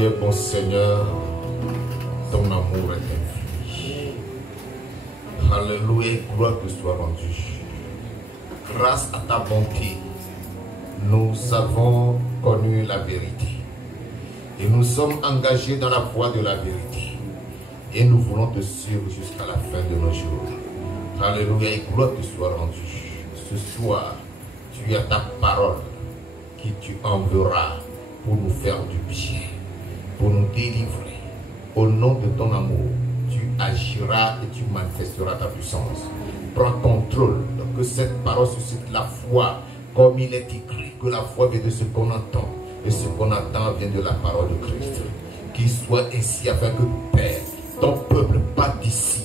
Tu es bon Seigneur, ton amour est infini. Alléluia, gloire te soit rendue. Grâce à ta bonté, nous avons connu la vérité. Et nous sommes engagés dans la voie de la vérité. Et nous voulons te suivre jusqu'à la fin de nos jours. Alléluia, et gloire te soit rendue. Ce soir, tu as ta parole qui tu enverras pour nous faire du bien, pour nous délivrer. Au nom de ton amour, tu agiras et tu manifesteras ta puissance. Prends contrôle, que cette parole suscite la foi, comme il est écrit, que la foi vient de ce qu'on entend, et ce qu'on entend vient de la parole de Christ. Qu'il soit ainsi afin que, Père, ton peuple parte d'ici,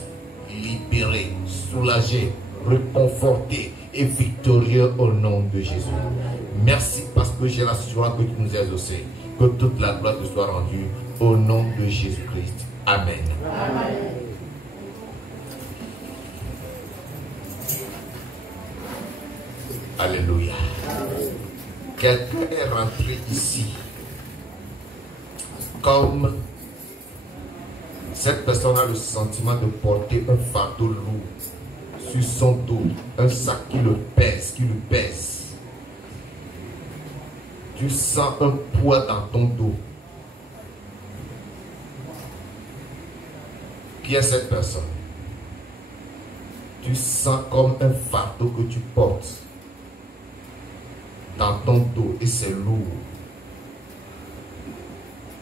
libéré, soulagé, réconforté et victorieux au nom de Jésus. Merci parce que j'ai l'assurance que tu nous as exaucés. Que toute la gloire te soit rendue au nom de Jésus-Christ. Amen. Amen. Alléluia. Quelqu'un est rentré ici comme cette personne a le sentiment de porter un fardeau lourd sur son dos, un sac qui le pèse, qui lui pèse. Tu sens un poids dans ton dos. Qui est cette personne? Tu sens comme un fardeau que tu portes dans ton dos et c'est lourd.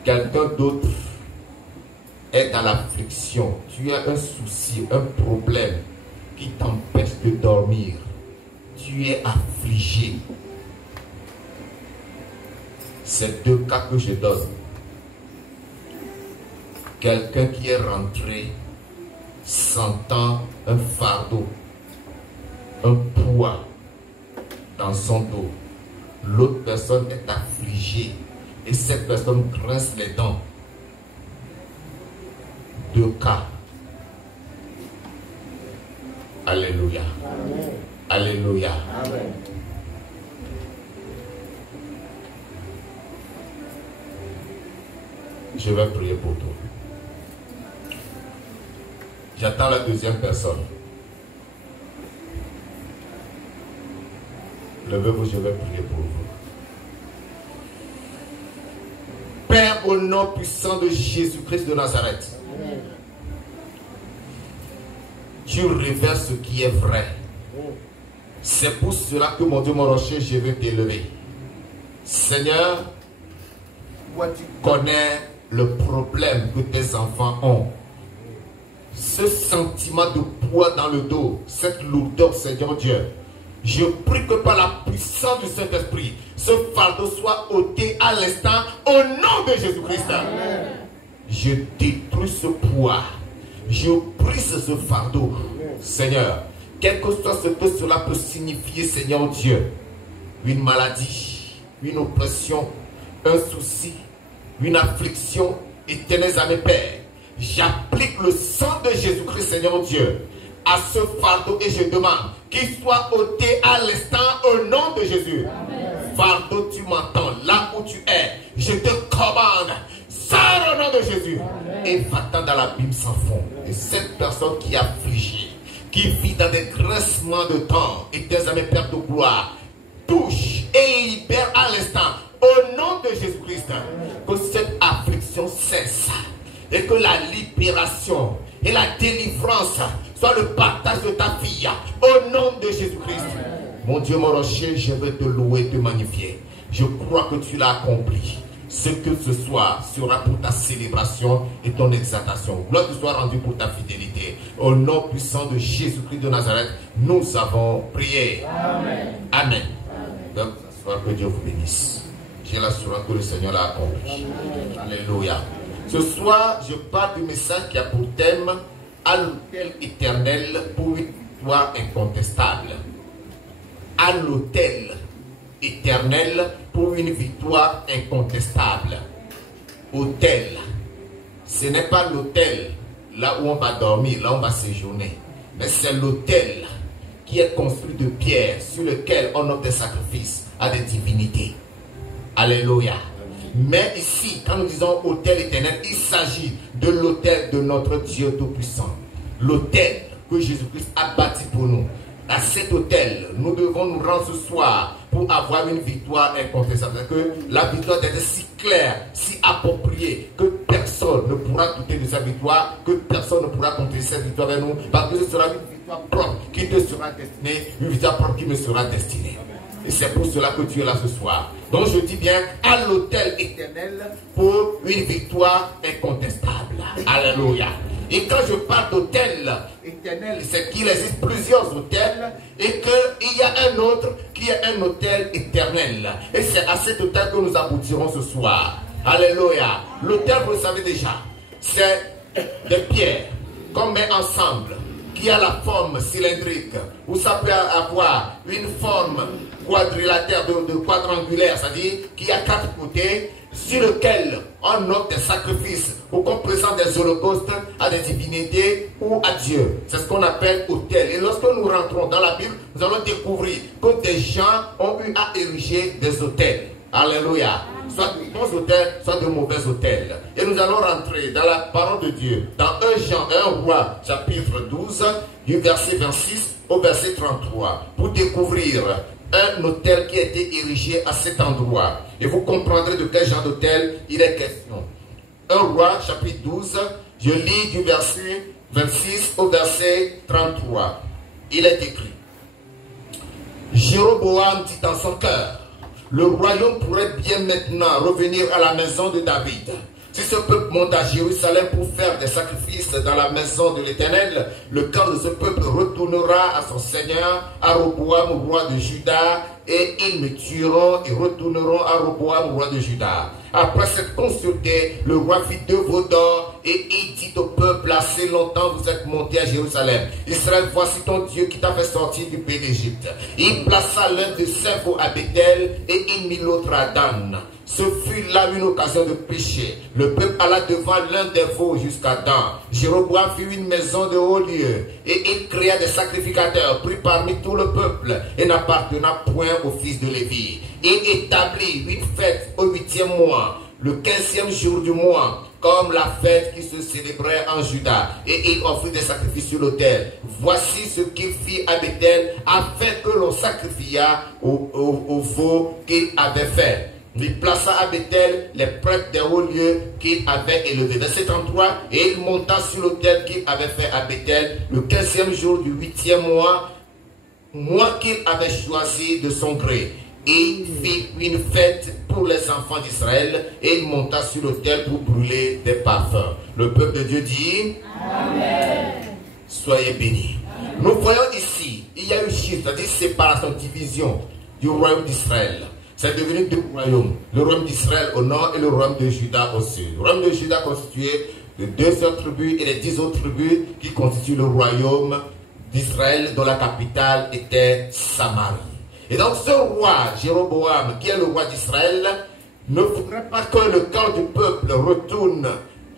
Quelqu'un d'autre est dans l'affliction. Tu as un souci, un problème qui t'empêche de dormir. Tu es affligé. C'est deux cas que je donne. Quelqu'un qui est rentré sentant un fardeau, un poids dans son dos. L'autre personne est affligée et cette personne grince les dents. Deux cas. Alléluia. Amen. Alléluia. Amen. Je vais prier pour toi. J'attends la deuxième personne. Levez-vous, je vais prier pour vous. Père, au nom puissant de Jésus-Christ de Nazareth, amen. Tu révèles ce qui est vrai. C'est pour cela que mon Dieu, mon rocher, je vais t'élever. Seigneur, toi tu connais le problème que tes enfants ont. Ce sentiment de poids dans le dos, cette lourdeur, Seigneur Dieu, je prie que par la puissance du Saint-Esprit, ce fardeau soit ôté à l'instant au nom de Jésus-Christ. Je détruis ce poids. Je brise ce fardeau. Seigneur, quel que soit ce que cela peut signifier, Seigneur Dieu, une maladie, une oppression, un souci, une affliction, éternel à mes pères, j'applique le sang de Jésus-Christ, Seigneur Dieu, à ce fardeau et je demande qu'il soit ôté à l'instant au nom de Jésus. Amen. Fardeau, tu m'entends, là où tu es, je te commande, sors au nom de Jésus. Amen. Et va-t'en dans l'abîme sans fond. Et cette personne qui est affligée, qui vit dans des graissements de temps, et tes amis Père de gloire, touche et libère à l'instant au nom de Jésus-Christ. Que cette affliction cesse et que la libération et la délivrance soit le partage de ta fille au nom de Jésus-Christ. Mon Dieu, mon rocher, je vais te louer, te magnifier. Je crois que tu l'as accompli. Ce que ce soir sera pour ta célébration et ton exaltation. Gloire te soit rendue pour ta fidélité. Au nom puissant de Jésus-Christ de Nazareth, nous avons prié. Amen. Amen. Donc, ce soir, que Dieu vous bénisse. J'ai l'assurance que le Seigneur l'a accompli. Amen. Alléluia. Ce soir, je parle du message qui a pour thème à l'autel éternel pour une victoire incontestable. À l'autel éternel pour une victoire incontestable. Autel, ce n'est pas l'autel là où on va dormir, là où on va séjourner, mais c'est l'autel qui est construit de pierre sur lequel on offre des sacrifices à des divinités. Alléluia. Mais ici, quand nous disons autel éternel, il s'agit de l'autel de notre Dieu Tout-Puissant. L'autel que Jésus-Christ a bâti pour nous. À cet autel, nous devons nous rendre ce soir pour avoir une victoire incontestable. Que la victoire doit être si claire, si appropriée, que personne ne pourra douter de sa victoire, que personne ne pourra contester cette victoire vers nous, parce que ce sera une victoire propre qui te sera destinée, une victoire propre qui me sera destinée. Et c'est pour cela que tu es là ce soir. Donc je dis bien à l'autel éternel pour une victoire incontestable. Alléluia. Et quand je parle d'autel éternel, c'est qu'il existe plusieurs autels et qu'il y a un autre qui est un autel éternel. Et c'est à cet autel que nous aboutirons ce soir. Alléluia. L'autel, vous le savez déjà, c'est des pierres qu'on met ensemble, qui a la forme cylindrique, ou ça peut avoir une forme quadrilatère, de quadrangulaire, c'est-à-dire qui a 4 côtés, sur lequel on offre des sacrifices ou qu'on présente des holocaustes à des divinités ou à Dieu. C'est ce qu'on appelle autel. Et lorsque nous rentrons dans la Bible, nous allons découvrir que des gens ont eu à ériger des autels. Alléluia. Soit de bons autels, soit de mauvais autels. Et nous allons rentrer dans la parole de Dieu, dans 1 Roi, chapitre 12, du verset 26 au verset 33, pour découvrir un autel qui a été érigé à cet endroit. Et vous comprendrez de quel genre d'autel il est question. 1 Roi, chapitre 12, je lis du verset 26 au verset 33. Il est écrit: Jéroboam dit en son cœur, le royaume pourrait bien maintenant revenir à la maison de David. Si ce peuple monte à Jérusalem pour faire des sacrifices dans la maison de l'Éternel, le cœur de ce peuple retournera à son Seigneur, à Roboam, roi de Juda, et ils me tueront et retourneront à Roboam, roi de Juda. Après s'être consulté, le roi fit 2 veaux d'or et il dit au peuple: assez longtemps vous êtes monté à Jérusalem. Israël, voici ton Dieu qui t'a fait sortir du pays d'Égypte. Il plaça l'un de ses veaux à Bethel et il mit l'autre à Dan. Ce fut là une occasion de péché. Le peuple alla devant l'un des veaux jusqu'à Dan. Jéroboam fit une maison de haut lieu et il créa des sacrificateurs pris parmi tout le peuple et n'appartenant point aux fils de Lévi. Il établit 8 fêtes au 8e mois, le 15e jour du mois, comme la fête qui se célébrait en Juda, et il offrit des sacrifices sur l'autel. Voici ce qu'il fit à Bethel, afin que l'on sacrifiât au veau qu'il avait fait. Il plaça à Bethel les prêtres des hauts lieux qu'il avait élevés. Verset 33, et il monta sur l'autel qu'il avait fait à Bethel le 15e jour du 8e mois qu'il avait choisi de son gré. Il fit une fête pour les enfants d'Israël et il monta sur l'autel pour brûler des parfums. Le peuple de Dieu dit Amen. Soyez bénis. Amen. Nous voyons ici, il y a une chiffre, c'est-à-dire séparation, division du royaume d'Israël. C'est devenu 2 royaumes. Le royaume d'Israël au nord et le royaume de Juda au sud. Le royaume de Juda constitué de 2 seules tribus et les 10 autres tribus qui constituent le royaume d'Israël dont la capitale était Samarie. Et donc ce roi, Jéroboam, qui est le roi d'Israël, ne voudrait pas que le cœur du peuple retourne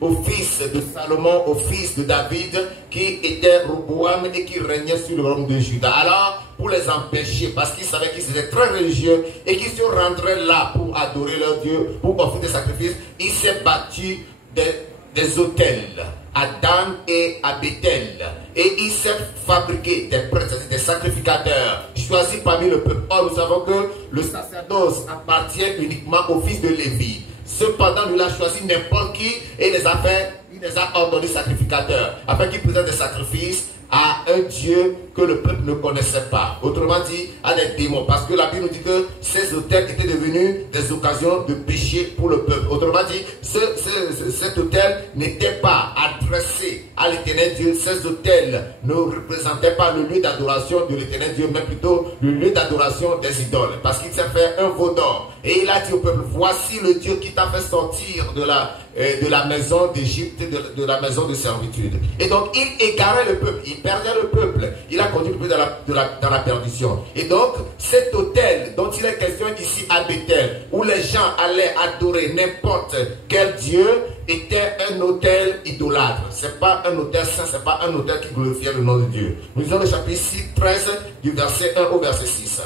au fils de Salomon, au fils de David, qui était Roboam et qui régnait sur le royaume de Juda. Alors, pour les empêcher, parce qu'ils savaient qu'ils étaient très religieux et qu'ils se rendraient là pour adorer leur Dieu, pour offrir des sacrifices, il s'est battu des autels à Dan et à Bethel. Et il s'est fabriqué des prêtres, des sacrificateurs choisis parmi le peuple. Or, nous savons que le sacerdoce appartient uniquement au fils de Lévi. Cependant, il a choisi n'importe qui et il les a ordonnés sacrificateurs, afin qu'ils présentent des sacrifices à un Dieu que le peuple ne connaissait pas. Autrement dit, à des démons. Parce que la Bible nous dit que ces autels étaient devenus des occasions de péché pour le peuple. Autrement dit, cet autel n'était pas adressé à l'éternel Dieu. Ces autels ne représentaient pas le lieu d'adoration de l'éternel Dieu, mais plutôt le lieu d'adoration des idoles. Parce qu'il s'est fait un veau d'or. Et il a dit au peuple: voici le Dieu qui t'a fait sortir de la maison d'Égypte, de la maison de servitude. Et donc, il égarait le peuple, il perdait le peuple, il a conduit le peuple dans la perdition. Et donc, cet autel dont il est question ici à Bethel, où les gens allaient adorer n'importe quel Dieu, était un autel idolâtre. Ce n'est pas un autel saint, ce n'est pas un autel qui glorifiait le nom de Dieu. Nous lisons le chapitre 13 du verset 1 au verset 6.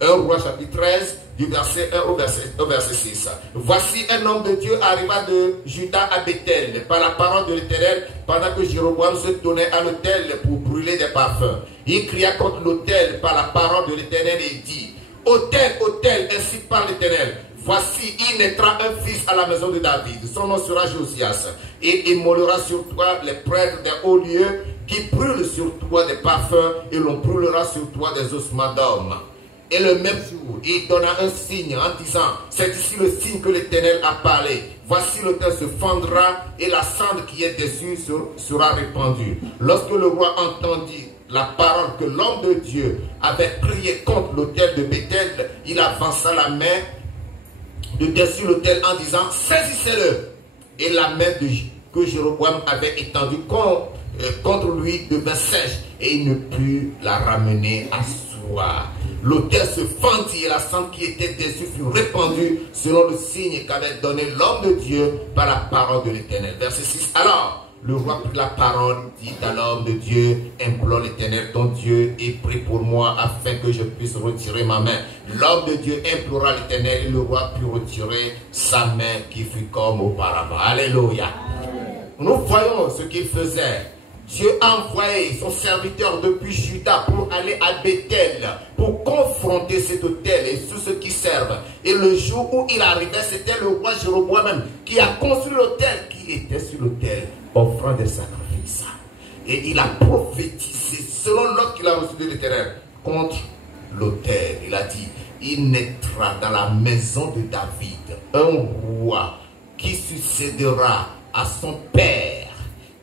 1 Roi chapitre 13, du verset 1 au verset 6. Voici un homme de Dieu arriva de Juda à Bethel par la parole de l'Éternel pendant que Jéroboam se tenait à l'autel pour brûler des parfums. Il cria contre l'autel par la parole de l'Éternel et dit: Autel, autel, ainsi parle l'Éternel. Voici, il naîtra un fils à la maison de David. Son nom sera Josias. Et il immolera sur toi les prêtres des hauts lieux qui brûlent sur toi des parfums et l'on brûlera sur toi des ossements d'hommes. Et le même jour, il donna un signe en disant: c'est ici le signe que l'Éternel a parlé. Voici l'autel se fendra et la cendre qui est dessus sera répandue. Lorsque le roi entendit la parole que l'homme de Dieu avait crié contre l'autel de Bethel, il avança la main de dessus l'autel en disant: saisissez-le. Et la main que Jéroboam avait étendue contre lui devint sèche et il ne put la ramener à soi. L'autel se fendit et la cendre qui était dessus fut répandue selon le signe qu'avait donné l'homme de Dieu par la parole de l'Éternel. Verset 6. Alors le roi prit la parole, dit à l'homme de Dieu: implore l'Éternel ton Dieu et prie pour moi afin que je puisse retirer ma main. L'homme de Dieu implora l'Éternel et le roi put retirer sa main qui fut comme auparavant. Alléluia. Nous voyons ce qu'il faisait. Dieu a envoyé son serviteur depuis Juda pour aller à Bethel, pour confronter cet autel et tous ceux qui servent. Et le jour où il arrivait, c'était le roi Jéroboam même qui a construit l'autel, qui était sur l'autel, offrant des sacrifices. Et il a prophétisé, selon l'ordre qu'il a reçu de l'Éternel, contre l'autel. Il a dit: il naîtra dans la maison de David un roi qui succédera à son père,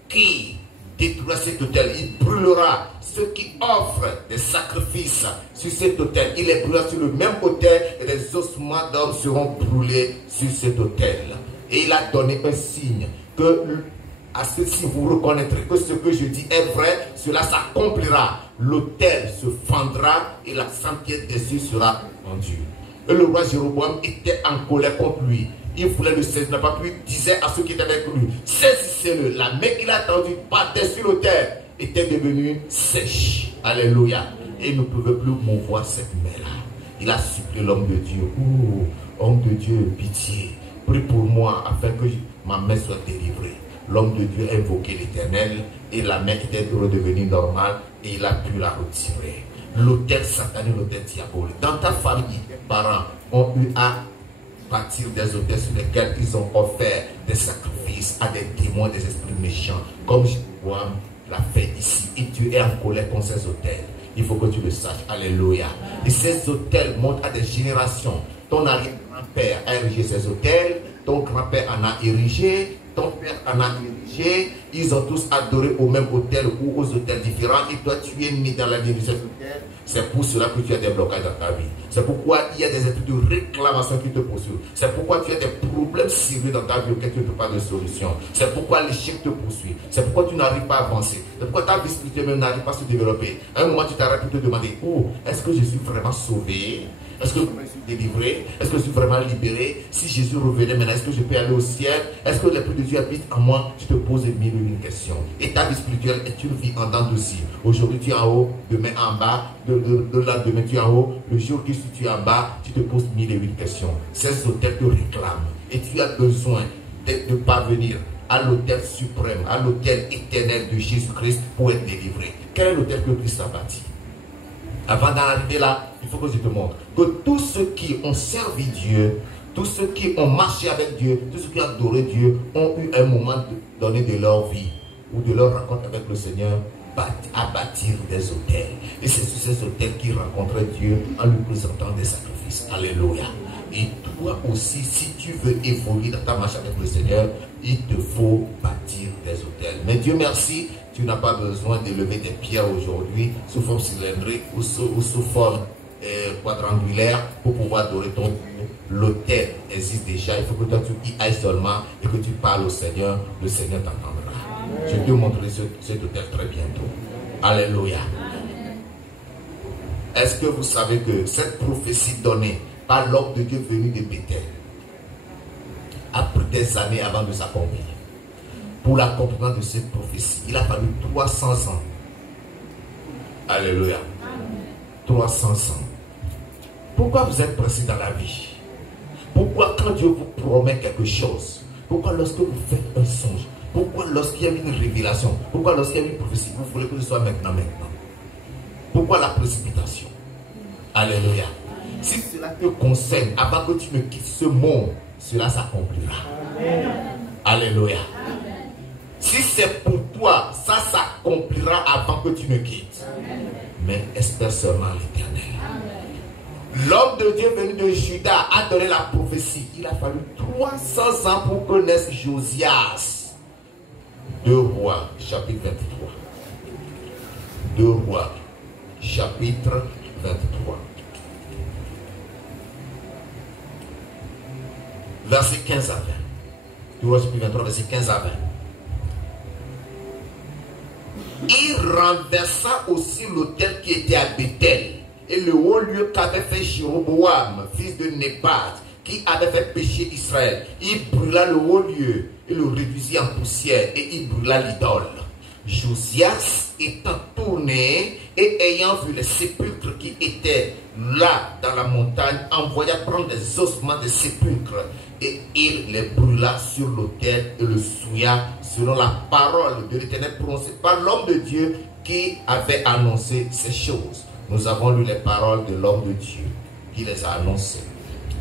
qui détruira cet autel. Il brûlera ceux qui offrent des sacrifices sur cet autel. Il les brûlera sur le même autel et les ossements d'hommes seront brûlés sur cet autel. Et il a donné un signe que à ceci vous reconnaîtrez que ce que je dis est vrai, cela s'accomplira. L'autel se fendra et la cendre qui est dessus sera fendue. Et le roi Jéroboam était en colère contre lui. Il voulait le saisir, n'a pas pu, disait à ceux qui étaient avec lui: saisissez-le. La main qu'il a tendue par-dessus l'autel était devenue sèche. Alléluia. Et il ne pouvait plus mouvoir cette main-là. Il a supplié l'homme de Dieu: oh, homme de Dieu, pitié, prie pour moi afin que ma main soit délivrée. L'homme de Dieu a invoqué l'Éternel et la main était redevenue normale et il a pu la retirer. L'autel satanique, l'autel diabolique. Dans ta famille, tes parents ont eu à bâtir des autels sur lesquels ils ont offert des sacrifices à des démons, des esprits méchants, comme Jéroboam l'a fait ici. Et tu es en colère contre ces autels. Il faut que tu le saches. Alléluia. Et ces autels montent à des générations. Ton arrière-grand-père a érigé ces autels, ton grand-père en a érigé, ton père en a érigé. Ils ont tous adoré au même autel ou aux autels différents. Et toi, tu es né dans la vie de cet autel. C'est pour cela que tu as des blocages dans ta vie. C'est pourquoi il y a des esprits de réclamation qui te poursuivent. C'est pourquoi tu as des problèmes sérieux dans ta vie auxquels tu ne trouves pas de solution. C'est pourquoi l'échec te poursuit. C'est pourquoi tu n'arrives pas à avancer. C'est pourquoi ta vie spirituelle même n'arrive pas à se développer. À un moment, tu t'arrêtes pour te demander: oh, est-ce que je suis vraiment sauvé? Est-ce que je suis délivré? Est-ce que je suis vraiment libéré? Si Jésus revenait maintenant, est-ce que je peux aller au ciel? Est-ce que l'Esprit de Dieu habite en moi? Tu te poses mille et une questions. Et ta vie spirituelle est une vie en dents de scie. Aujourd'hui tu es en haut, demain en bas, de là demain tu es en haut. Le jour que tu es en bas, tu te poses mille et une questions. Ces hôtels te réclament. Et tu as besoin de parvenir à l'autel suprême, à l'autel éternel de Jésus-Christ pour être délivré. Quel est l'autel que Christ a bâti? Avant d'arriver là, il faut que je te montre que tous ceux qui ont servi Dieu, tous ceux qui ont marché avec Dieu, tous ceux qui ont adoré Dieu, ont eu un moment donné de leur vie ou de leur rencontre avec le Seigneur à bâtir des autels. Et c'est sur ces autels qu'ils rencontraient Dieu en lui présentant des sacrifices. Alléluia. Et toi aussi, si tu veux évoluer dans ta marche avec le Seigneur, il te faut bâtir des autels. Mais Dieu merci, tu n'as pas besoin de lever des pierres aujourd'hui sous forme cylindrique ou sous forme quadrangulaire pour pouvoir adorer ton Dieu. L'autel existe déjà. Il faut que toi tu y ailles seulement et que tu parles au Seigneur. Le Seigneur t'entendra. Je vais te montrer cet autel très bientôt. Alléluia. Est-ce que vous savez que cette prophétie donnée par l'homme de Dieu venu de Bethel a pris des années avant de s'accomplir? Pour l'accomplissement de cette prophétie, il a fallu 300 ans. Alléluia. 300 ans. Pourquoi vous êtes pressé dans la vie? Pourquoi quand Dieu vous promet quelque chose? Pourquoi lorsque vous faites un songe? Pourquoi lorsqu'il y a une révélation? Pourquoi lorsqu'il y a une prophétie, vous voulez que ce soit maintenant? Pourquoi la précipitation? Alléluia. Si cela te concerne, avant que tu ne quittes ce monde, cela s'accomplira. Alléluia. Si c'est pour toi, ça s'accomplira avant que tu ne quittes. Mais espère seulement l'Éternel. L'homme de Dieu venu de Juda a donné la prophétie. Il a fallu 300 ans pour que naisse Josias. 2 Rois, chapitre 23. 2 Rois, chapitre 23. Verset 15 à 20. 2 Rois, chapitre 23, verset 15 à 20. Il renversa aussi l'autel qui était à Bethel et le haut lieu qu'avait fait Jéroboam, fils de Nébat, qui avait fait pécher Israël. Il brûla le haut lieu et le réduisit en poussière et il brûla l'idole. Josias étant tourné et ayant vu les sépulcres qui étaient là dans la montagne, envoya prendre des ossements des sépulcres et il les brûla sur l'autel et le souilla selon la parole de l'Éternel prononcée par l'homme de Dieu qui avait annoncé ces choses. Nous avons lu les paroles de l'homme de Dieu qui les a annoncées.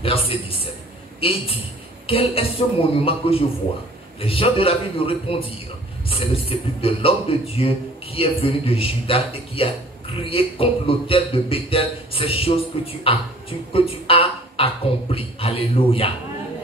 Verset 17. Et il dit, quel est ce monument que je vois? Les gens de la ville lui répondirent, c'est le sépulcre de l'homme de Dieu qui est venu de Juda et qui a crié contre l'autel de Bethel ces choses que tu as accomplies. Alléluia.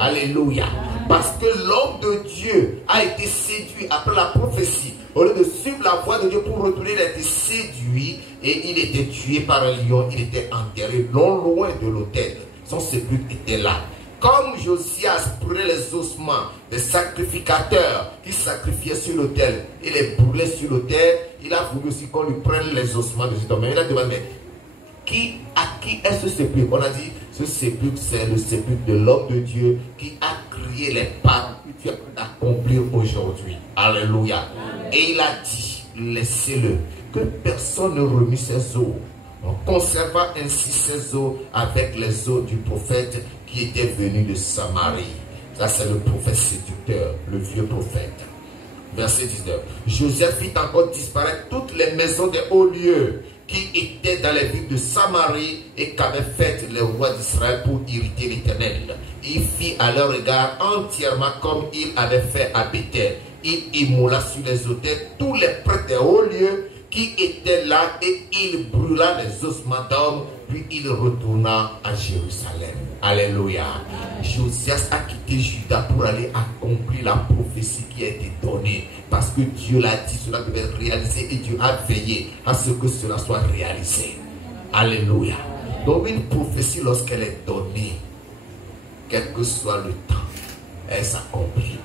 Alléluia. Parce que l'homme de Dieu a été séduit après la prophétie. Au lieu de suivre la voie de Dieu pour retourner, il a été séduit et il était tué par un lion. Il était enterré non loin de l'autel. Son sépulcre était là. Comme Josias brûlait les ossements des sacrificateurs qui sacrifiaient sur l'autel, il les brûlait sur l'autel, il a voulu aussi qu'on lui prenne les ossements de cet homme. Il a demandé, à qui est ce sépulcre? On a dit, ce sépulcre, c'est le sépulcre de l'homme de Dieu qui a crié les paroles que tu as accomplir aujourd'hui. Alléluia. Et il a dit, laissez-le, que personne ne remue ses os. On conserva ainsi ses os avec les os du prophète qui était venu de Samarie. Ça, c'est le prophète séducteur, le vieux prophète. Verset 19. Josias fit encore disparaître toutes les maisons des hauts lieux qui étaient dans les villes de Samarie et qu'avaient faites les rois d'Israël pour irriter l'Éternel. Il fit à leur égard entièrement comme il avait fait à Bethel. Il immola sur les autels tous les prêtres des hauts lieux qui étaient là et il brûla les ossements d'hommes, puis il retourna à Jérusalem. Alléluia. Josias a quitté Juda pour aller accomplir la prophétie qui a été donnée. Parce que Dieu l'a dit, cela devait être réalisé et Dieu a veillé à ce que cela soit réalisé. Alléluia. Donc une prophétie, lorsqu'elle est donnée, quel que soit le temps, elle s'accomplit.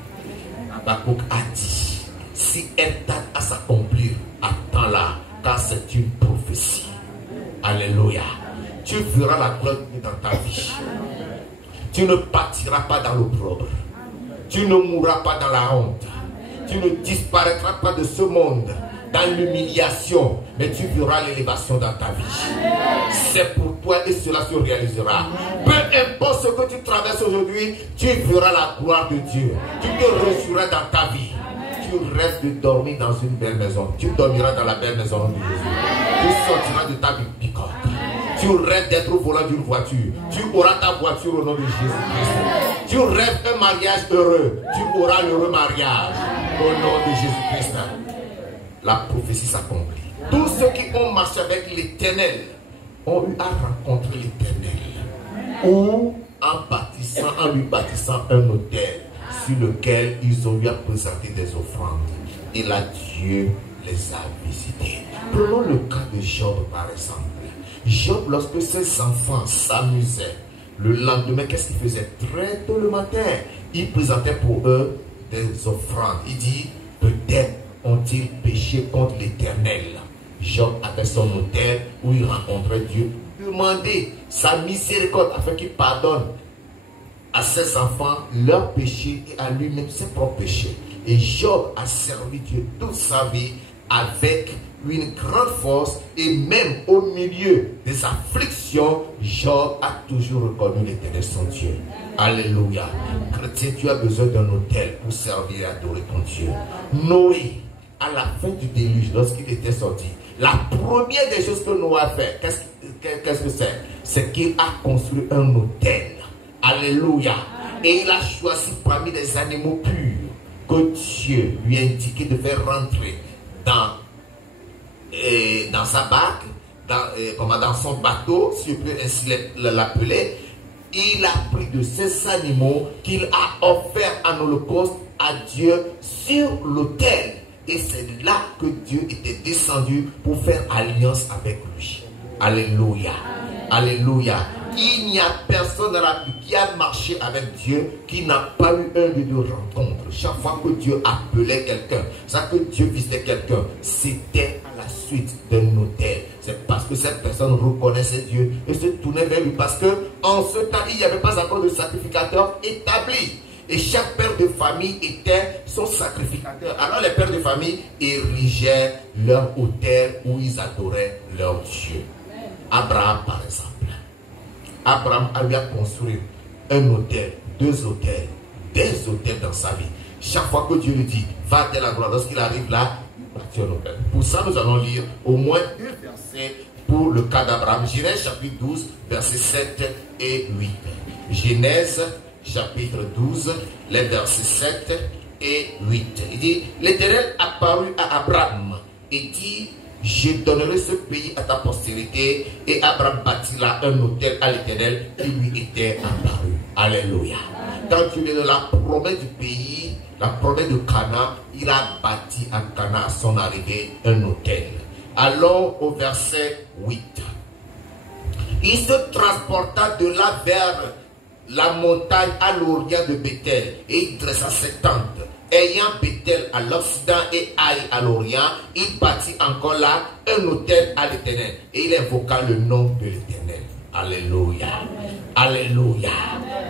Habakkuk a dit, si elle tarde à s'accomplir, attends-la, car c'est une prophétie. Alléluia. Tu verras la gloire de Dieu dans ta vie. Tu ne partiras pas dans l'opprobre. Tu ne mourras pas dans la honte. Tu ne disparaîtras pas de ce monde dans l'humiliation, mais tu verras l'élévation dans ta vie. C'est pour toi et cela se réalisera. Peu importe ce que tu traverses aujourd'hui, tu verras la gloire de Dieu. Tu te réjouiras dans ta vie. Tu rêves de dormir dans une belle maison. Tu dormiras dans la belle maison de Jésus. Tu sortiras de ta vie piquante. Tu rêves d'être au volant d'une voiture. Tu auras ta voiture au nom de Jésus-Christ. Tu rêves un mariage heureux. Tu auras l'heureux mariage au nom de Jésus-Christ. La prophétie s'accomplit. Tous ceux qui ont marché avec l'Éternel ont eu à rencontrer l'Éternel. Ou en lui bâtissant un autel sur lequel ils ont eu à présenter des offrandes. Et là, Dieu les a visités. Prenons le cas de Job par exemple. Job, lorsque ses enfants s'amusaient, le lendemain, qu'est-ce qu'il faisait? Très tôt le matin, il présentait pour eux des offrandes. Il dit, peut-être ont-ils péché contre l'Éternel. Job avait son autel où il rencontrait Dieu, demandait sa miséricorde afin qu'il pardonne à ses enfants leurs péchés et à lui-même ses propres péchés. Et Job a servi Dieu toute sa vie avec une grande force et même au milieu des afflictions, Job a toujours reconnu l'Éternel son Dieu. Alléluia. Chrétien, tu as besoin d'un autel pour servir et adorer ton Dieu. Noé, à la fin du déluge, lorsqu'il était sorti, la première des choses que Noé a fait, qu'est-ce que c'est? C'est qu'il a construit un autel. Alléluia. Et il a choisi parmi les animaux purs que Dieu lui a indiqué de faire rentrer dans sa barque, dans son bateau, si on peut ainsi l'appeler. Il a pris de ces animaux qu'il a offert en holocauste à Dieu sur l'autel. Et c'est là que Dieu était descendu pour faire alliance avec lui. Alléluia. Alléluia. Il n'y a personne dans la vie qui a marché avec Dieu qui n'a pas eu un lieu de rencontre. Chaque fois que Dieu appelait quelqu'un, chaque fois que Dieu visitait quelqu'un, c'était à la suite d'un autel. C'est parce que cette personne reconnaissait Dieu et se tournait vers lui. Parce qu'en ce temps, il n'y avait pas encore de sacrificateur établi. Et chaque père de famille était son sacrificateur. Alors les pères de famille érigeaient leur autel où ils adoraient leur Dieu. Abraham, par exemple. Abraham lui a construit un autel, deux autels, des autels dans sa vie. Chaque fois que Dieu lui dit, va à la gloire, lorsqu'il arrive là, il bâtit un autel. Pour ça, nous allons lire au moins deux versets pour le cas d'Abraham. Genèse chapitre 12, versets 7 et 8. Genèse chapitre 12, les versets 7 et 8. Il dit, l'Éternel apparut à Abraham et dit, je donnerai ce pays à ta postérité. Et Abraham bâtit là un autel à l'Éternel qui lui était apparu. Alléluia. Quand tu es de la promesse du pays, la promesse de Cana, il a bâti à Cana à son arrivée un autel. Allons au verset 8. Il se transporta de là vers la montagne à l'orient de Bethel et il dressa ses tentes. Ayant Bethel à l'occident et Aï à l'orient, il bâtit encore là un autel à l'Éternel et il invoqua le nom de l'Éternel. Alléluia. Alléluia.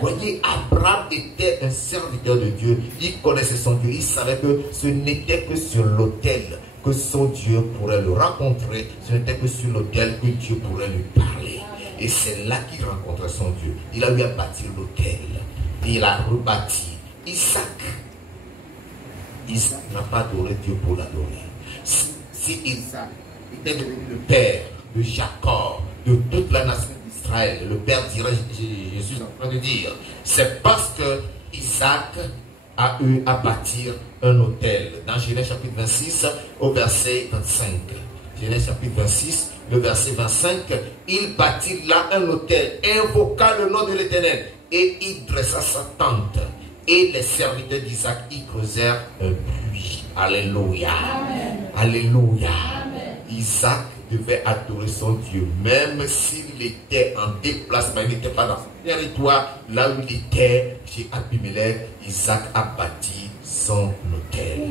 Voyez, Abraham était un serviteur de Dieu. Il connaissait son Dieu. Il savait que ce n'était que sur l'autel que son Dieu pourrait le rencontrer. Ce n'était que sur l'autel que Dieu pourrait lui parler. Et c'est là qu'il rencontrait son Dieu. Il a eu à bâtir l'autel. Il a rebâti Isaac. Isaac n'a pas adoré Dieu pour l'adorer. Si Isaac était devenu le père de Jacob, de toute la nation d'Israël, le père dirait, je suis en train de dire, c'est parce que Isaac a eu à bâtir un autel. Dans Genèse chapitre 26 au verset 25. Genèse chapitre 26, le verset 25, il bâtit là un autel, invoqua le nom de l'Éternel et il dressa sa tente. Et les serviteurs d'Isaac y creusèrent un puits. Alléluia. Amen. Alléluia. Amen. Isaac devait adorer son Dieu, même s'il était en déplacement, il n'était pas dans son territoire, là où il était, chez Abimelech. Isaac a bâti son autel.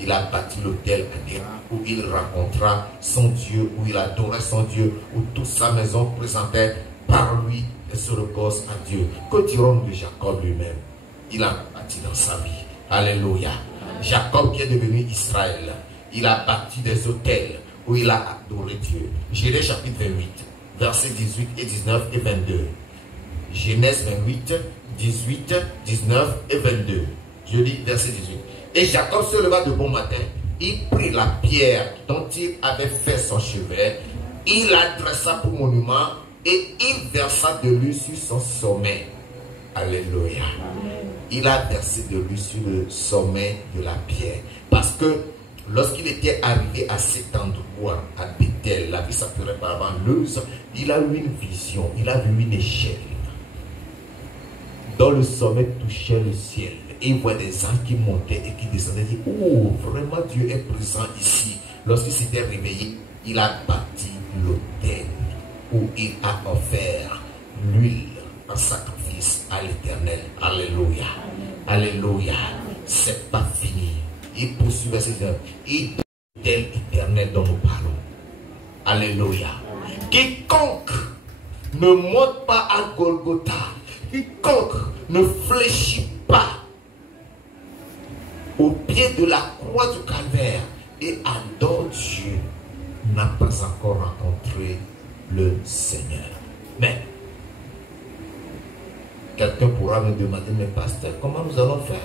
Il a bâti l'autel à Néra, où il rencontra son Dieu, où il adorait son Dieu, où toute sa maison présentait par lui ce repose à Dieu. Que dirons-nous de Jacob lui-même? Il a bâti dans sa vie. Alléluia. Jacob qui est devenu Israël, il a bâti des autels où il a adoré Dieu. Genèse chapitre 28, versets 18 et 19 et 22. Genèse 28, 18, 19 et 22. Je lis verset 18. Et Jacob se leva de bon matin. Il prit la pierre dont il avait fait son chevet. Il la dressa pour monument et il versa de l'huile sur son sommet. Alléluia. Il a versé de l'huile sur le sommet de la pierre. Parce que lorsqu'il était arrivé à cet endroit, à Bethel, la vie s'appelait auparavant Luz, il a eu une vision, il a vu une échelle dont le sommet touchait le ciel. Et il voit des anges qui montaient et qui descendaient. Il dit, oh, vraiment Dieu est présent ici. Lorsqu'il s'était réveillé, il a bâti l'autel où il a offert l'huile en sacrifice à l'Éternel. Alléluia. Alléluia. C'est pas fini. Il poursuit verset 19. Il l'autel éternel dont nous parlons. Alléluia. Quiconque ne monte pas à Golgotha, quiconque ne fléchit pas au pied de la croix du calvaire et adore Dieu n'a pas encore rencontré le Seigneur. Mais quelqu'un pourra me demander, mais pasteur, comment nous allons faire?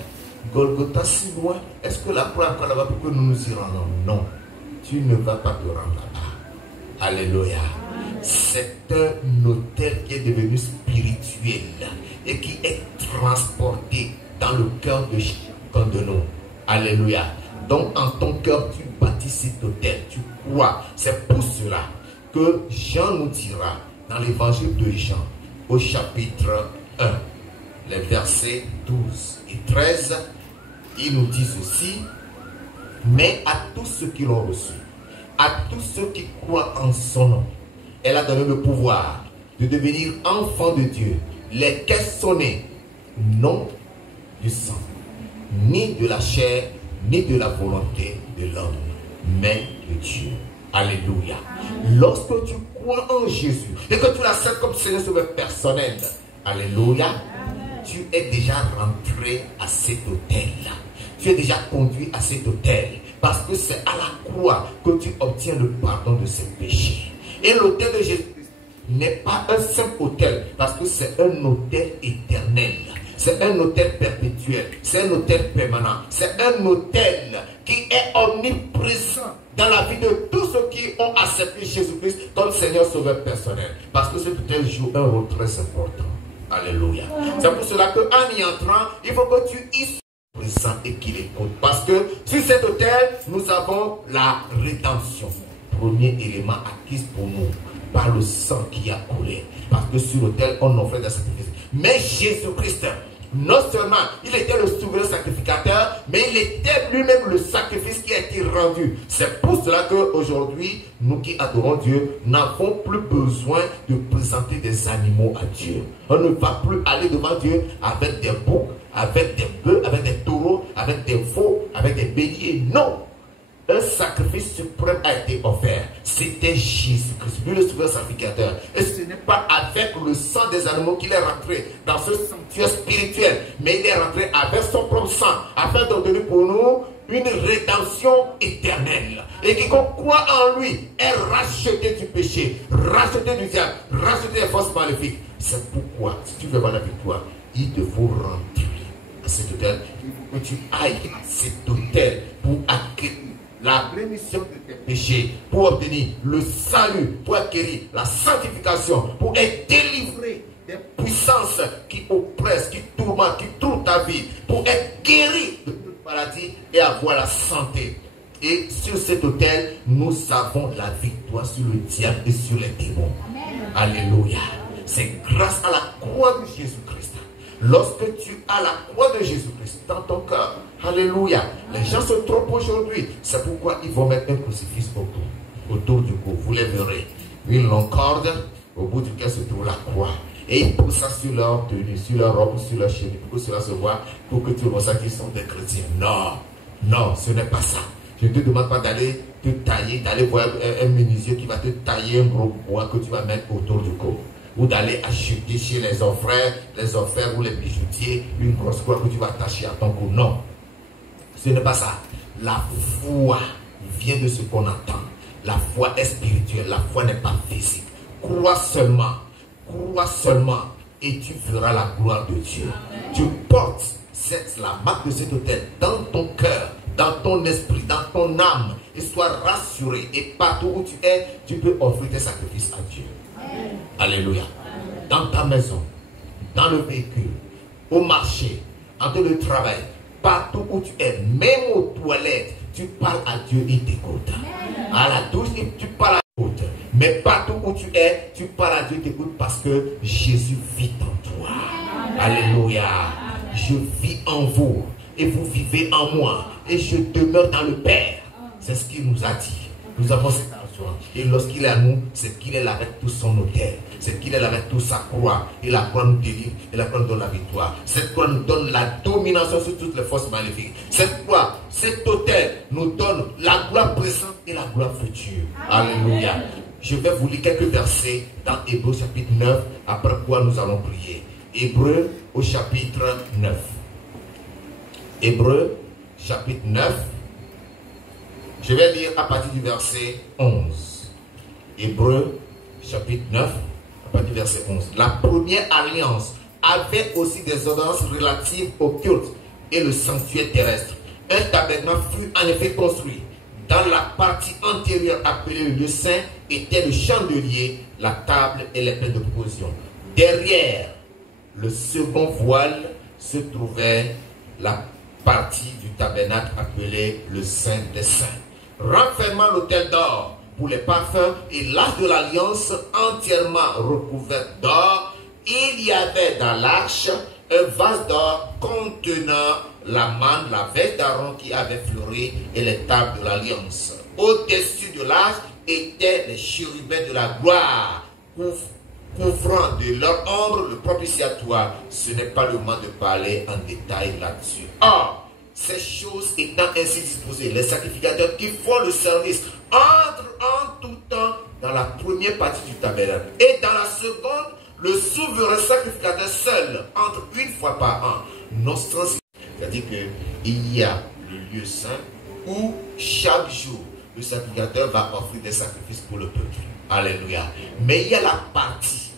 Golgotha si loin, est-ce que la croix est encore là-bas pour que nous nous y rendons? Non, tu ne vas pas te rendre là-bas. Alléluia. C'est un hôtel qui est devenu spirituel et qui est transporté dans le cœur de chacun de nous. Alléluia. Donc en ton cœur, tu bâtis cet hôtel, tu crois. C'est pour cela que Jean nous dira dans l'évangile de Jean, au chapitre 1, les versets 12 et 13, il nous dit ceci: mais à tous ceux qui l'ont reçu, à tous ceux qui croient en son nom, elle a donné le pouvoir de devenir enfants de Dieu, lesquels sont nés non du sang, ni de la chair, ni de la volonté de l'homme, mais de Dieu. Alléluia. Lorsque tu crois en Jésus et que tu l'acceptes comme Seigneur Sauveur personnel, alléluia, tu es déjà rentré à cet hôtel-là. Tu es déjà conduit à cet hôtel. Parce que c'est à la croix que tu obtiens le pardon de ses péchés. Et l'hôtel de Jésus n'est pas un simple hôtel, parce que c'est un hôtel éternel. C'est un hôtel perpétuel. C'est un hôtel permanent. C'est un hôtel qui est omniprésent dans la vie de tous ceux qui ont accepté Jésus-Christ comme Seigneur Sauveur personnel. Parce que cet hôtel joue un rôle très important. Alléluia. C'est pour cela qu'en y entrant, il faut que tu y sois présent et qu'il écoute. Parce que sur cet hôtel, nous avons la rédemption. Premier élément acquis pour nous par le sang qui a coulé. Parce que sur l'autel, on offrait des sacrifices. Mais Jésus-Christ, non seulement il était le souverain sacrificateur, mais il était lui-même le sacrifice qui a été rendu. C'est pour cela qu'aujourd'hui, nous qui adorons Dieu, n'avons plus besoin de présenter des animaux à Dieu. On ne va plus aller devant Dieu avec des boucs, avec des bœufs, avec des taureaux, avec des veaux, avec des béliers. Non! Un sacrifice suprême a été offert. C'était Jésus-Christ, lui le souverain sacrificateur. Et ce n'est pas avec le sang des animaux qu'il est rentré dans ce sanctuaire spirituel, mais il est rentré avec son propre sang, afin d'obtenir pour nous une rédemption éternelle. Et quiconque croit en lui est racheté du péché, racheté du diable, racheté des forces maléfiques. C'est pourquoi, si tu veux avoir la victoire, il te faut rentrer à cet hôtel. Il faut que tu ailles à cet hôtel pour acquérir la rémission de tes péchés, pour obtenir le salut, pour acquérir la sanctification, pour être délivré des puissances qui oppressent, qui tourmentent, qui trouvent ta vie, pour être guéri de toute maladie et avoir la santé. Et sur cet hôtel, nous avons la victoire sur le diable et sur les démons. Amen. Alléluia. C'est grâce à la croix de Jésus-Christ. Lorsque tu as la croix de Jésus-Christ dans ton cœur, alléluia, les gens se trompent aujourd'hui. C'est pourquoi ils vont mettre un crucifix autour du cou. Vous les verrez. Une longue corde au bout duquel se trouve la croix. Et ils posent ça sur leur tenue, sur leur robe, sur leur cheveux, pour que cela se voit, pour que tu vois ça qu'ils sont des chrétiens. Non, non, ce n'est pas ça. Je ne te demande pas d'aller te tailler, d'aller voir un menuisier qui va te tailler un gros bois que tu vas mettre autour du cou. Ou d'aller acheter chez les orfèvres ou les bijoutiers une grosse croix que tu vas attacher à ton cou. Non, ce n'est pas ça. La foi vient de ce qu'on entend. La foi est spirituelle, la foi n'est pas physique. Crois seulement et tu feras la gloire de Dieu. Amen. Tu portes la marque de cet hôtel dans ton cœur, dans ton esprit, dans ton âme, et sois rassuré. Et partout où tu es, tu peux offrir tes sacrifices à Dieu. Amen. Alléluia. Amen. Dans ta maison, dans le véhicule, au marché, en train de travail, partout où tu es, même aux toilettes, tu parles à Dieu, il t'écoute. À la douche, tu parles à Dieu. Mais partout où tu es, tu parles à Dieu, il t'écoute parce que Jésus vit en toi. Amen. Alléluia. Amen. Je vis en vous et vous vivez en moi et je demeure dans le Père. C'est ce qu'il nous a dit. Nous avons cette assurance. Et lorsqu'il est à nous, c'est qu'il est là avec tout son hôtel. C'est qu'il est là avec toute sa croix. Et la croix nous délivre. Et la croix nous donne la victoire. Cette croix nous donne la domination sur toutes les forces maléfiques. Cette croix, cet hôtel nous donne la gloire présente et la gloire future. Alléluia. Je vais vous lire quelques versets dans Hébreux chapitre 9. Après quoi nous allons prier. Hébreux au chapitre 9. Hébreux chapitre 9. Je vais lire à partir du verset 11. Hébreux, chapitre 9, à partir du verset 11. La première alliance avait aussi des ordonnances relatives au culte et le sanctuaire terrestre. Un tabernacle fut en effet construit. Dans la partie antérieure appelée le lieu saint était le chandelier, la table et les plaines de provisions. Derrière le second voile se trouvait la partie du tabernacle appelée le Saint des Saints. Renfermant l'autel d'or pour les parfums et l'arche de l'alliance entièrement recouverte d'or, il y avait dans l'arche un vase d'or contenant la manne, la veste d'Aaron qui avait fleuri et les tables de l'alliance. Au-dessus de l'arche étaient les chérubins de la gloire, couvrant de leur ombre le propitiatoire. Ce n'est pas le moment de parler en détail là-dessus. Or, ces choses étant ainsi disposées, les sacrificateurs qui font le service entrent en tout temps dans la première partie du tabernacle. Et dans la seconde, le souverain sacrificateur seul entre une fois par an. Non sans, c'est-à-dire qu'il y a le lieu saint où chaque jour le sacrificateur va offrir des sacrifices pour le peuple. Alléluia. Mais il y a la partie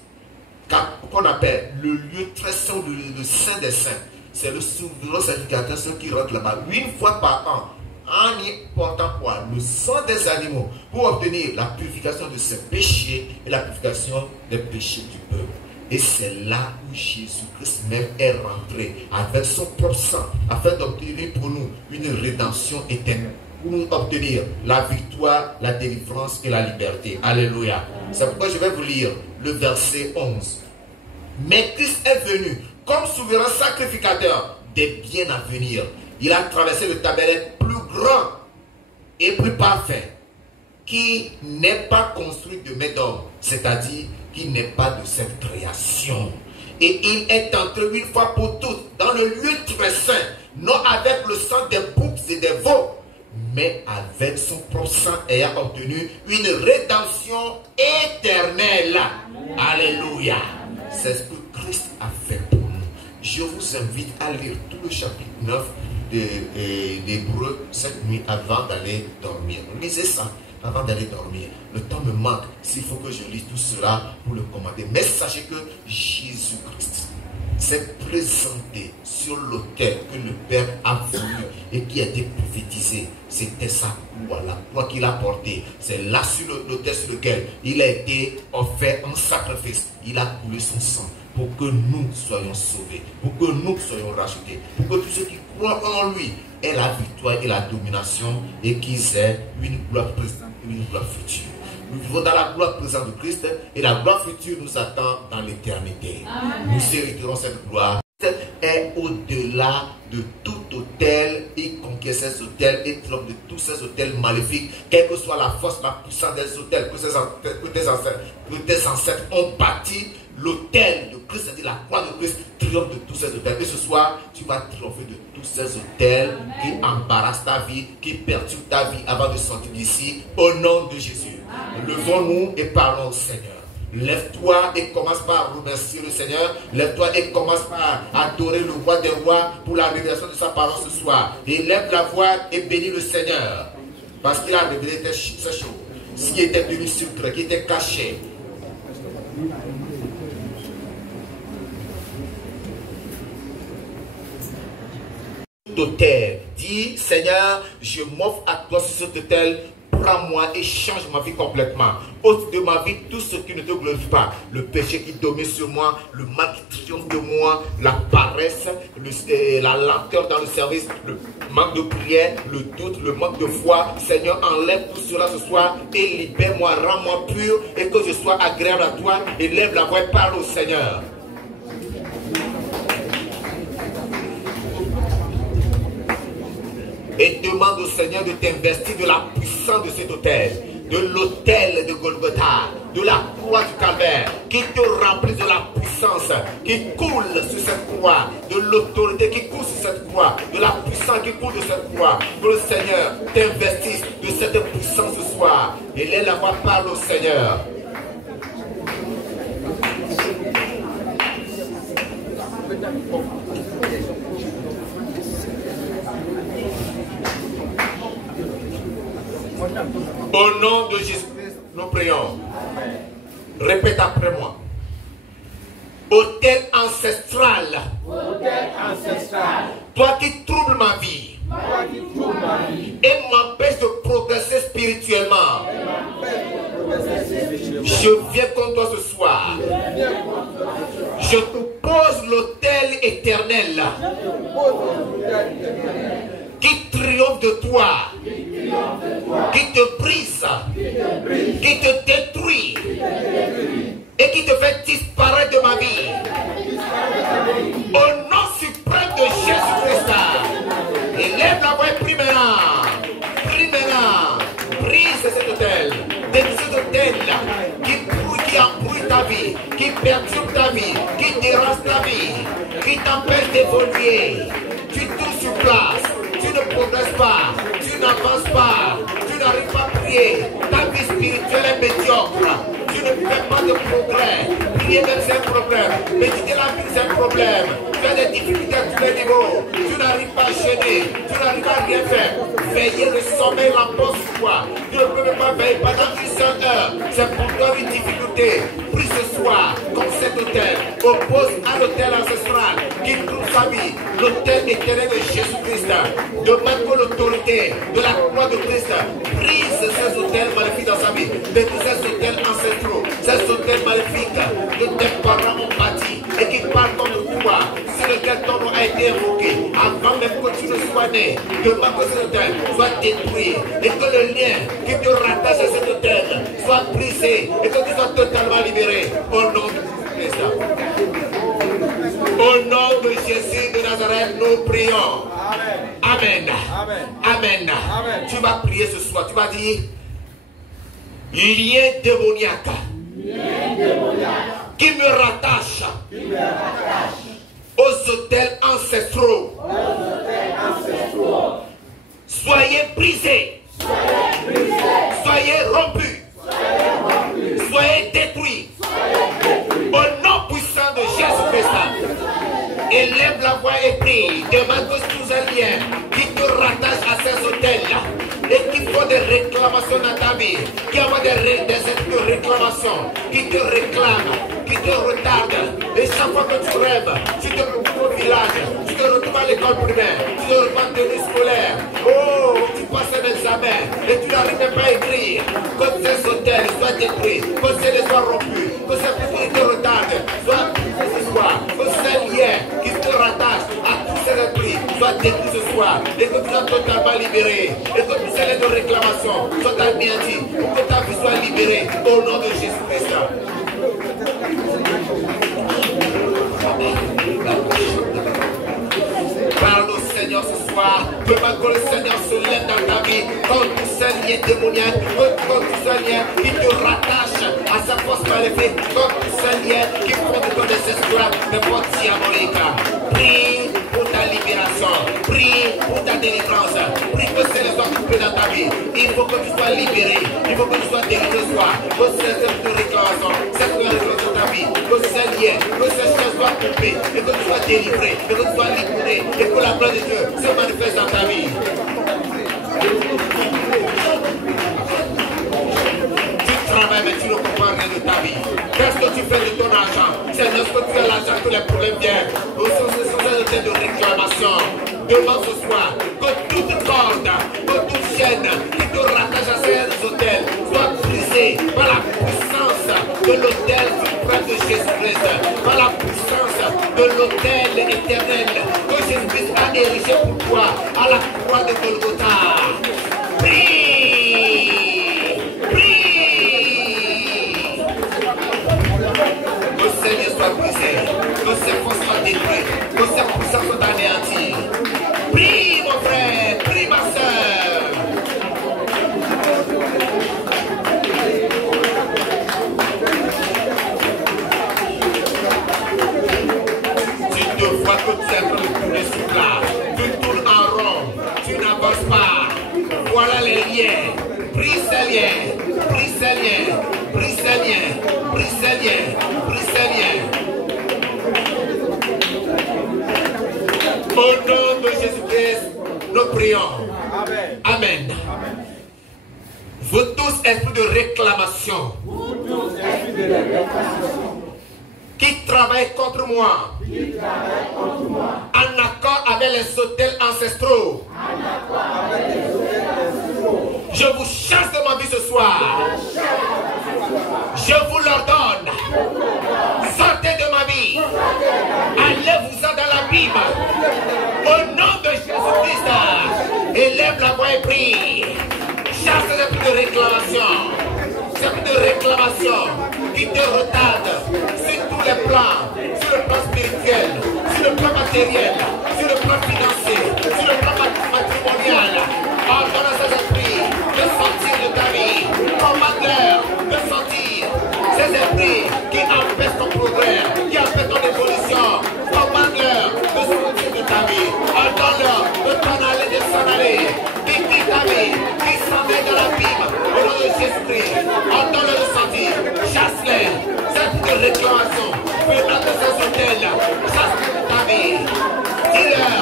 qu'on appelle le lieu très saint, le saint des saints. C'est le souverain sacrificateur, ceux qui rentrent là-bas une fois par an, en y portant quoi? Le sang des animaux, pour obtenir la purification de ses péchés et la purification des péchés du peuple. Et c'est là où Jésus-Christ même est rentré avec son propre sang, afin d'obtenir pour nous une rédemption éternelle, pour nous obtenir la victoire, la délivrance et la liberté. Alléluia. C'est pourquoi je vais vous lire le verset 11. Mais Christ est venu comme souverain sacrificateur des biens à venir. Il a traversé le tabernacle plus grand et plus parfait, qui n'est pas construit de main d'homme, c'est-à-dire qui n'est pas de cette création. Et il est entré une fois pour toutes dans le lieu très saint, non avec le sang des boucs et des veaux, mais avec son propre sang ayant obtenu une rédemption éternelle. Alléluia. C'est ce que Christ a fait pour nous. Je vous invite à lire tout le chapitre 9 d'Hébreux cette nuit avant d'aller dormir. Lisez ça avant d'aller dormir. Le temps me manque s'il faut que je lise tout cela pour le commander. Mais sachez que Jésus-Christ s'est présenté sur l'autel que le Père a voulu et qui a été prophétisé. C'était sa croix, la croix qu'il a portée. C'est là sur l'autel sur lequel il a été offert en sacrifice. Il a coulé son sang pour que nous soyons sauvés, pour que nous soyons rachetés, pour que tous ceux qui croient en lui aient la victoire et la domination et qu'ils aient une gloire présente et une gloire future. Nous vivons dans la gloire présente de Christ et la gloire future nous attend dans l'éternité. Nous hériterons cette gloire. Est au-delà de tout autel, y conquiert ces autels et triomphe de tous ces autels maléfiques, quelle que soit la force, la puissance des autels que tes ancêtres ont bâti. L'autel de Christ, c'est-à-dire la croix de Christ, triomphe de tous ces autels. Et ce soir, tu vas triompher de tous ces autels qui embarrassent ta vie, qui perturbent ta vie avant de sortir d'ici. Au nom de Jésus, levons-nous et parlons au Seigneur. Lève-toi et commence par remercier le Seigneur. Lève-toi et commence par adorer le roi des rois pour la révélation de sa parole ce soir. Et lève la voix et bénis le Seigneur. Parce qu'il a révélé ces choses. Ce qui était devenu secret, qui était caché. Autel. Dis, Seigneur, je m'offre à toi sur cet autel. Prends-moi et change ma vie complètement. Ôte de ma vie tout ce qui ne te glorifie pas. Le péché qui domine sur moi, le mal qui triomphe de moi, la paresse, la lenteur dans le service, le manque de prière, le doute, le manque de foi. Seigneur, enlève tout cela ce soir et libère-moi, rends-moi pur et que je sois agréable à toi. Et lève la voix et parle au Seigneur. Et demande au Seigneur de t'investir de la puissance de cet autel, de l'autel de Golgotha, de la croix du Calvaire, qui te remplit de la puissance, qui coule sur cette croix, de l'autorité qui coule sur cette croix, de la puissance qui coule de cette croix. Que le Seigneur t'investisse de cette puissance ce soir. Et lève la voix, parle au Seigneur. Au nom de Jésus-Christ, nous prions. Répète après moi. Autel ancestral. Toi qui troubles ma vie. Et m'empêche de progresser spirituellement. Je viens contre toi ce soir. Je te pose l'autel éternel qui triomphe de toi, qui te brise, qui te détruit et qui te fait disparaître de ma vie. Au nom suprême de Jésus-Christ, élève la voix et prie maintenant. Prie maintenant. Brise cet autel. Détruis cet autel qui embrouille ta vie, qui perturbe ta vie, qui dérange ta vie, qui t'empêche d'évoluer. Tu tournes sur place. Tu ne progresses pas, tu n'avances pas, tu n'arrives pas à prier, ta vie spirituelle est médiocre, tu ne fais pas de progrès, prier même c'est un problème, méditer la vie c'est un problème, tu as des difficultés à tous les niveaux, tu n'arrives pas à gêner, tu n'arrives à rien faire, veiller le sommeil l'emporte sur toi, tu ne peux même pas veiller pendant une seule heure, c'est pour toi une difficulté, prie ce soir, comme cet autel, oppose à l'autel ancestral qui trouve sa vie, l'autel éternel de Jésus-Christ. Demande que l'autorité de la croix de Christ brise ces hôtels maléfiques dans sa vie, détruis ces hôtels ancestraux, ces hôtels maléfiques que tes parents ont bâtis et qui parlent contre toi, sur lequel ton nom a été invoqué, avant même que tu ne sois né. Demande que cet hôtel soit détruit et que le lien qui te rattache à cet hôtel soit brisé et que tu sois totalement libéré au nom de Jésus-Christ. Au nom de Jésus de Nazareth, nous prions. Amen. Amen. Amen. Amen. Tu vas prier ce soir. Tu vas dire lien démoniaque qui me rattache aux hôtels ancestraux. Soyez brisés. Soyez rompus. Soyez détruits. Au nom puissant de Jésus-Christ. Élève la voix et prie. Demande que tous un lien qui te rattache à ces hôtels-là et qui font des réclamations dans ta vie, qui envoient des actes de réclamation, qui te réclament, qui te retardent. Et chaque fois que tu rêves, tu te retrouves au village, tu te retrouves à l'école primaire, tu te retrouves en tenue scolaire. Oh, tu passes un examen et tu n'arrives même pas à écrire. Que ces hôtels soient détruits, que ces soient rompus, que ces personnes qui te retardent soient brisés ce soir, que ces liens qui te rattachent à tous ces esprits soient détruits ce soir et que tu sois totalement libéré et que tous ces lettres de réclamation soient anéantis pour que ta vie soit libérée au nom de Jésus-Christ. Parle au Seigneur ce soir. Demande que le Seigneur se lève dans ta vie contre tout ce lien démoniaque, contre tout ce lien qui te rattache à sa force maléfique, contre tout ce lien qui font de toi des esclaves, des portes diaboliques. Prie pour ta libération, prie pour ta délivrance, prie que c'est les soit coupé dans ta vie. Il faut que tu sois libéré, il faut que tu sois délivré ce soir, que c'est cette réclamation, cette réclamation de ta vie, que ces liens, que ces choses soient coupées, et que tu sois délivré, et que tu sois libéré, et que la gloire de Dieu se manifeste dans ta vie. Tu travailles mais tu ne comprends rien de ta vie. Qu'est-ce que tu fais de ton argent? Seigneur, est-ce que tu as l'argent que les problèmes viennent? Ou sont ces de réclamation? Demande ce soir que toute corde, que toute chaîne qui te rattache à ces hôtels soit brisée par la puissance de l'autel suprême de Jésus-Christ, par la puissance de l'autel éternel que Jésus-Christ a érigé pour toi à la croix de Golgotha. Prie! Prie! Que le Seigneur soit brisé, que ses forces soient détruites, que ses puissances soient anéanties. Prie mon frère, prie ma soeur. Tu te vois que tu es en train de tourner sur place. Tu tournes en rond, tu n'avances pas. Voilà les liens. Brise ces liens, brise ces liens, brise ces liens, brise ces liens, brise ces liens. Au nom de Jésus-Christ, nous prions. Amen. Amen. Vous tous, esprits de réclamation, qui travaillent contre moi, en accord avec les autels ancestraux, je vous chasse de ma vie ce soir. Je vous l'ordonne. Sortez de ma vie. Allez-vous-en dans l'abîme. Au nom de Jésus-Christ, élève la voix et prie. Chasse les esprits de réclamation. Ces esprits de réclamation qui te retardent sur tous les plans, sur le plan spirituel, sur le plan matériel, sur le plan financier, sur le plan matrimonial. Ordonne à ces esprits de sortir de ta vie. Commande-leur de sortir. Ces esprits qui empêchent ton progrès, qui empêchent ton évolution. Commande-leur de sortir de ta vie. Ordonne-leur de t'en aller, de s'en aller. Qui quitte ta vie, qui s'en va dans l'abîme. Au nom de Jésus-Christ, ordonne-leur de sortir. Chasse-les. Cette de réclamation, venant de ces hôtels, chasse-les de ta vie. Dis-leur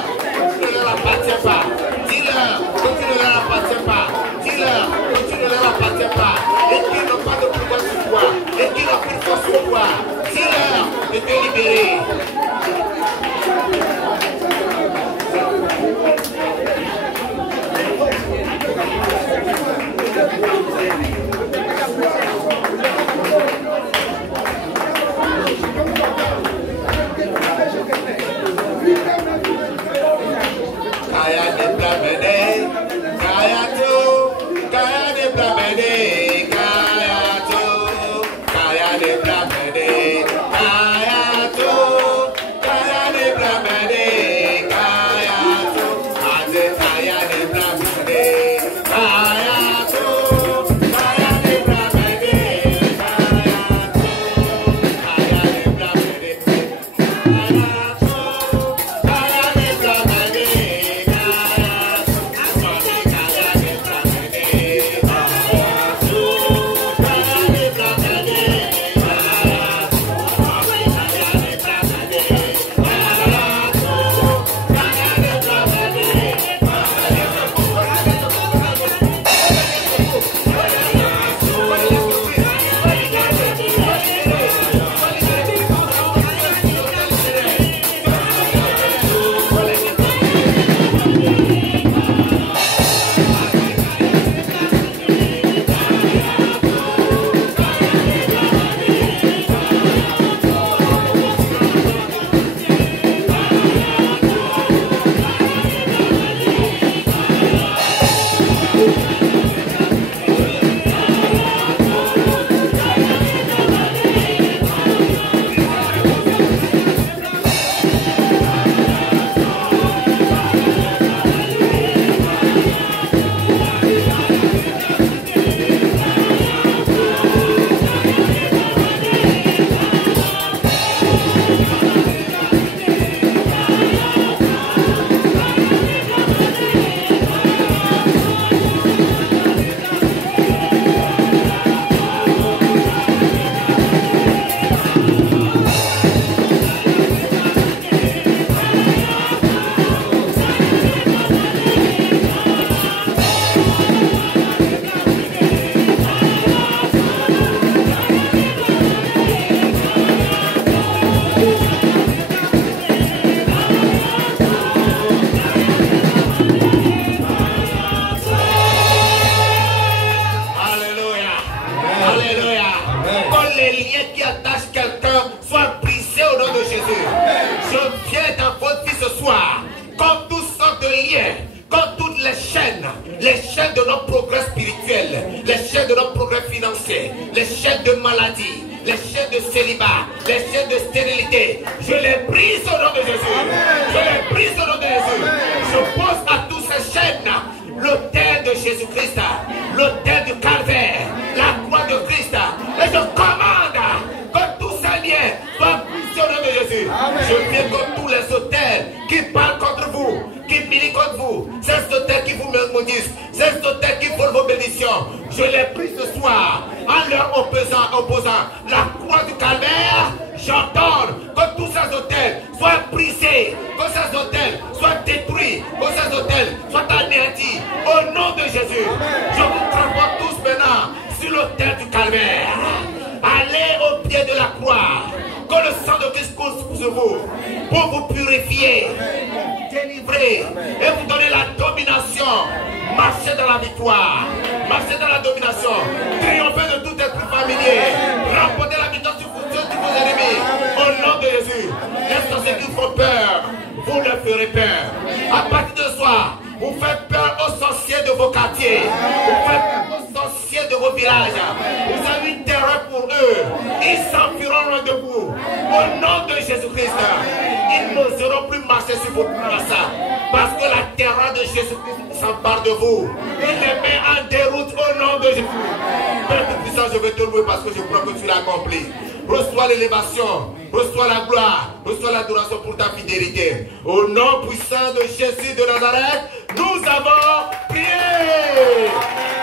que ne leur appartient pas. Dis-leur que tu ne leur appartiens pas. Dis-leur que tu ne leur appartiens pas. Et qu'ils n'ont pas de pouvoir sur toi. Et qu'ils n'ont plus de force sur toi. Dis-leur de te libérer. J'entends que tout ça ces hôtels soient brisés, que ces hôtels soient détruits, que ces hôtels soient anéantis. Au nom de Jésus, je vous transporte tous maintenant sur l'autel du calvaire. Allez au pied de la croix. Que le sang de Christ coule sur vous pour vous purifier, délivrer et vous donner la domination. Marchez dans la victoire, marchez dans la domination, triomphez de tout être familier, remportez la victoire sur vos ennemis. Au nom de Jésus, les sorciers qui font peur, vous leur ferez peur. À partir de ce soir, vous faites peur aux sorciers de vos quartiers, vous faites peur aux sorciers de vos villages. Vous avez une terreur pour eux, ils s'enfuiront loin de vous. Au nom de Jésus-Christ, ils n'oseront plus marcher sur vos places, parce que la terreur de Jésus-Christ s'empare de vous. Il les met en déroute au nom de Jésus. Père Tout-Puissant, je vais te louer parce que je crois que tu l'as accompli. Reçois l'élévation, reçois la gloire, reçois l'adoration pour ta fidélité. Au nom puissant de Jésus de Nazareth, nous avons prié.